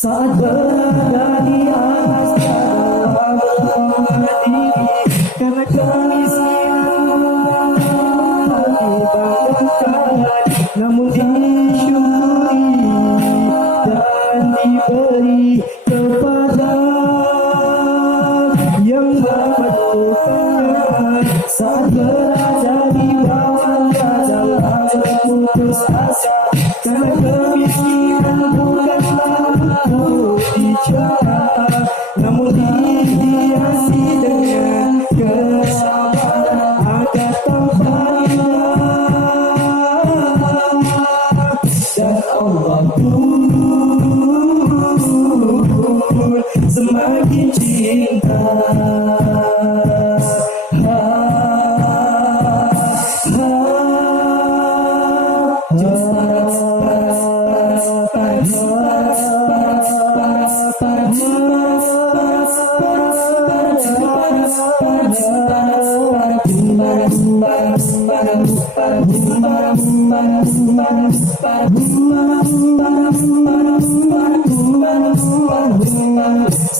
Saat berada di atas karena kemiskinan dibanggakan, namun disyukuri dan diberi kepada yang memerlukan. Saat berada di bawah dalam putus asa karena kemiskinan bicara, namun dihiasi dengan kesabaran agar tanpa dan Allah pun semakin cinta.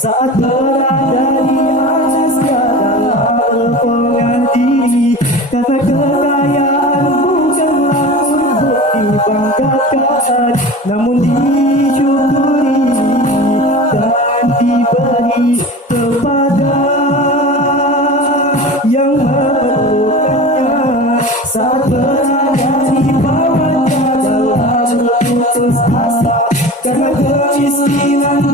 Saat berada di atas segala pengganti, kata kekayaan bukanlah untuk dibanggakan, namun disyukuri dan diberi kepada yang memerlukannya. Saat berada di bawah dalam putus asa karena kemiskinan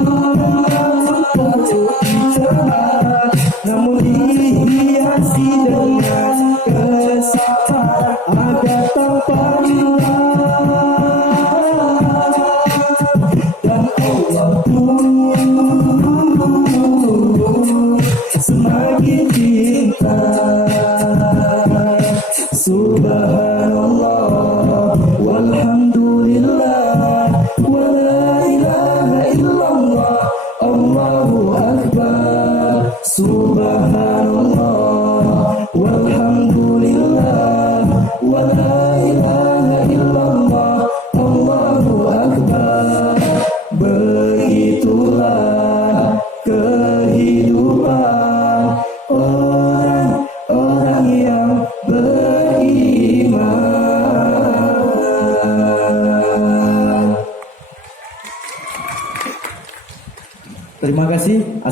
namun dihiasi dengan kesabaran agar tanpa dan Allah pun semakin cinta. Subhanallah walhamdulillah wa la ilaha illallah Allahu akbar. Subhanallah